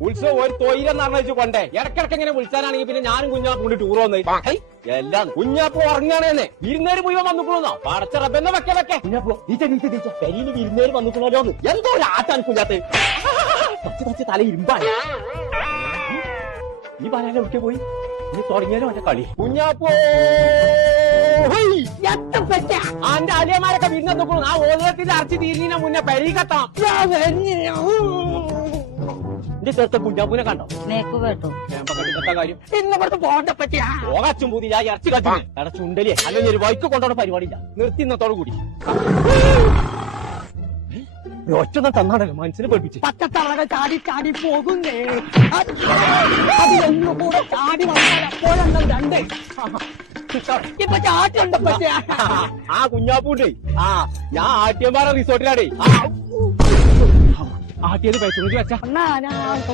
ഉത്സവം ഒരു തൊയിലെന്ന് അറിഞ്ഞു കൊണ്ടേ ഇടക്കിടക്ക് ഇങ്ങനെ വിളിച്ചാലാണെങ്കിൽ പിന്നെ ഞാനും കുഞ്ഞാപ്പും കൂടി ടൂർ വന്നു എല്ലാം കുഞ്ഞാപ്പ് ഉറങ്ങാണേന്നെ വിരുന്നേര് മുഴുവൻ വന്നിക്കണോന്നാ പടച്ചറബെന്നെ വെക്കെ കുഞ്ഞാപ്പോ പെരിന് വിരുന്നേര് വന്നിക്കണല്ലോ എന്തോ ഒരു ആട്ടാണ് കുഞ്ഞാത്ത് പച്ച തല ഇരുമ്പാണ് ഈ പറയാൻ എവിടെ പോയി നീ തുടങ്ങിയാലും അവന്റെ കളി കുഞ്ഞാപ്പോ അന്റെ അലിയമാരൊക്കെ വിരുന്ന് നോക്കണം ആ ഓലത്തിന്റെ അരച്ച് തീരുന്നതിന് മുന്നേ പെരീകത്താം എന്റെ ചേർത്ത കുഞ്ഞാപ്പൂനെ കണ്ടോ കേട്ടോ കാര്യം ഇന്നത്തെ പോകണ്ട പറ്റിയ പോകച്ചും പൂതി ഞാൻ ഇറച്ചി കച്ചു അവിടെ ചുണ്ടലിയെ അല്ലെങ്കിൽ ഒരു വൈക്ക് കൊണ്ടോടെ പരിപാടിയില്ല നിർത്തി ഇന്നത്തോടു കൂടി ഒറ്റൊന്നും തന്നാണല്ലോ മനസ്സിനെ പഠിപ്പിച്ച് പച്ചത്തളക ചാടി ചാടി പോകുന്നേ കൂടെ ചാടി വന്നാൽ അപ്പോഴെണ്ണം രണ്ട് ഇപ്പൊ ചാട്ടുണ്ട് പറ്റിയ ആ കുഞ്ഞാപ്പൂണ്ടേ ഞാൻ ആട്ടിയമ്പാറ റിസോർട്ടിലാടേ ആട്ടിയത് പൈസ വെച്ചാ